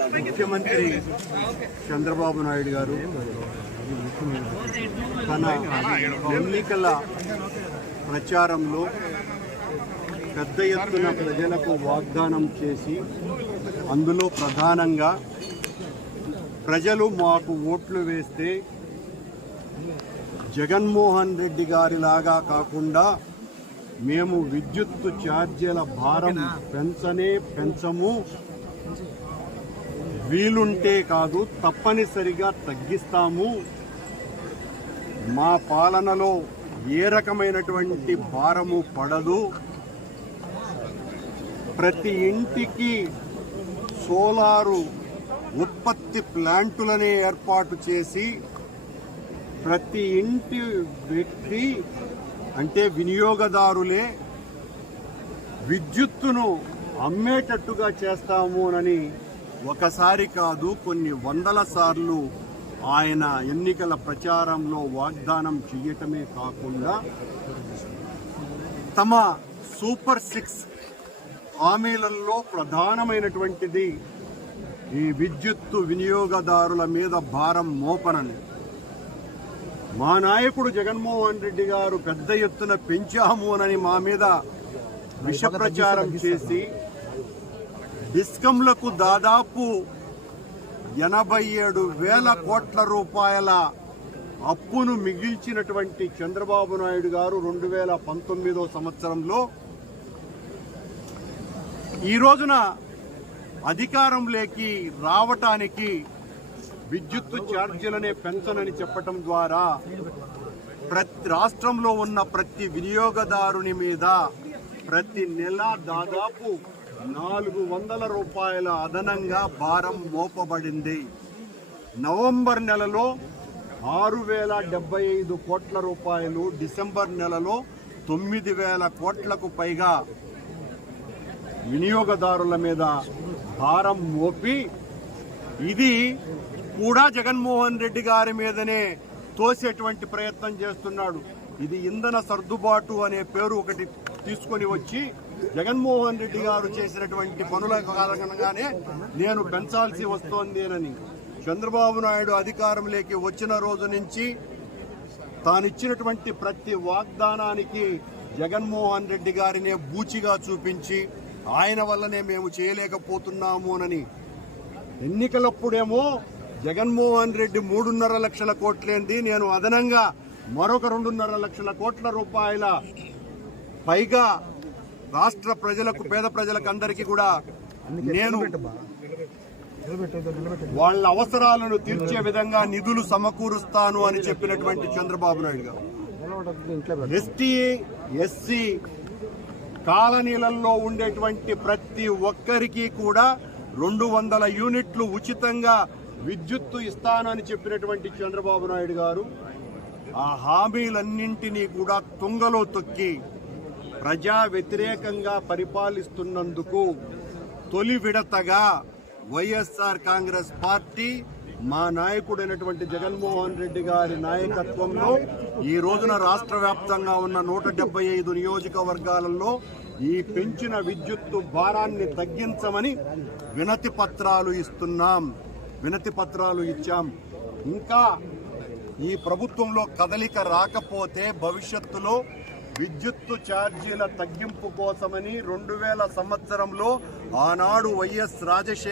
ముఖ్యమంత్రి చంద్రబాబు నాయుడు గారు తన ఎన్నికల ప్రచారంలో పెద్ద ఎత్తున ప్రజలకు వాగ్దానం చేసి అందులో ప్రధానంగా ప్రజలు మాకు ఓట్లు వేస్తే జగన్మోహన్ రెడ్డి గారిలాగా కాకుండా మేము విద్యుత్తు ఛార్జీల భారం పెంచనే పెంచము. వీలుంటే కాదు తప్పనిసరిగా తగ్గిస్తాము. మా పాలనలో ఏ రకమైనటువంటి భారము పడదు. ప్రతి ఇంటికి సోలారు ఉత్పత్తి ప్లాంటులనే ఏర్పాటు చేసి ప్రతి ఇంటి వ్యక్తి అంటే వినియోగదారులే విద్యుత్తును అమ్మేటట్టుగా చేస్తాము అని ఒకసారి కాదు కొన్ని వందల సార్లు ఆయన ఎన్నికల ప్రచారంలో వాగ్దానం చేయటమే కాకుండా తమ సూపర్ సిక్స్ హామీలలో ప్రధానమైనటువంటిది ఈ విద్యుత్తు వినియోగదారుల మీద భారం మోపనని. మా నాయకుడు జగన్మోహన్ రెడ్డి గారు పెద్ద ఎత్తున పెంచాము అని మా మీద విష ప్రచారం చేసి డిస్కంలకు దాదాపు ఎనభై ఏడు వేల కోట్ల రూపాయల అప్పును మిగిల్చినటువంటి చంద్రబాబు నాయుడు గారు రెండు వేల పంతొమ్మిదో సంవత్సరంలో ఈ రోజున అధికారంలోకి రావటానికి విద్యుత్తు ఛార్జీలనే పెంచనని చెప్పటం ద్వారా ప్రతి రాష్ట్రంలో ఉన్న ప్రతి వినియోగదారుని మీద ప్రతి నెల దాదాపు నాలుగు వందల రూపాయల అదనంగా భారం మోపబడింది. నవంబర్ నెలలో ఆరు వేల డెబ్బై ఐదు కోట్ల రూపాయలు డిసెంబర్ నెలలో తొమ్మిది వేల కోట్లకు పైగా వినియోగదారుల మీద భారం మోపి ఇది కూడా జగన్మోహన్ రెడ్డి గారి మీదనే తోసేటువంటి ప్రయత్నం చేస్తున్నాడు. ఇది ఇంధన సర్దుబాటు అనే పేరు ఒకటి తీసుకొని వచ్చి జగన్మోహన్ రెడ్డి గారు చేసినటువంటి పనుల కారణంగానే నేను పెంచాల్సి వస్తోందేనని చంద్రబాబు నాయుడు అధికారంలోకి వచ్చిన రోజు నుంచి తానిచ్చినటువంటి ప్రతి వాగ్దానానికి జగన్మోహన్ రెడ్డి గారినే బూచిగా చూపించి ఆయన వల్లనే మేము చేయలేకపోతున్నాము అని ఎన్నికలప్పుడేమో జగన్మోహన్ రెడ్డి మూడున్నర లక్షల కోట్లేంది నేను అదనంగా మరొక రెండున్నర లక్షల కోట్ల రూపాయల పైగా రాష్ట్ర ప్రజలకు పేద ప్రజలకు అందరికీ కూడా నేను వాళ్ళ అవసరాలను తీర్చే విధంగా నిధులు సమకూరుస్తాను అని చెప్పినటువంటి చంద్రబాబు నాయుడు గారు. ఎస్టీ ఎస్సీ కాలనీలలో ఉండేటువంటి ప్రతి ఒక్కరికి కూడా రెండు వందల యూనిట్లు ఉచితంగా విద్యుత్తు ఇస్తానని చెప్పినటువంటి చంద్రబాబు నాయుడు గారు ఆ హామీలన్నింటినీ కూడా తుంగలో తొక్కి ప్రజా వ్యతిరేకంగా పరిపాలిస్తున్నందుకు తొలి విడతగా వైఎస్ఆర్ కాంగ్రెస్ పార్టీ మా నాయకుడైనటువంటి జగన్మోహన్ రెడ్డి గారి నాయకత్వంలో ఈ రోజున రాష్ట్ర వ్యాప్తంగా ఉన్న నూట డెబ్బై ఐదు నియోజకవర్గాలలో ఈ పెంచిన విద్యుత్తు భారాన్ని తగ్గించమని వినతి పత్రాలు ఇస్తున్నాం. వినతి పత్రాలు ఇచ్చాం. ఇంకా ఈ ప్రభుత్వంలో కదలిక రాకపోతే భవిష్యత్తులో విద్యుత్తు ఛార్జీల తగ్గింపు కోసమని రెండు వేల సంవత్సరంలో ఆనాడు వైఎస్ రాజశేఖర్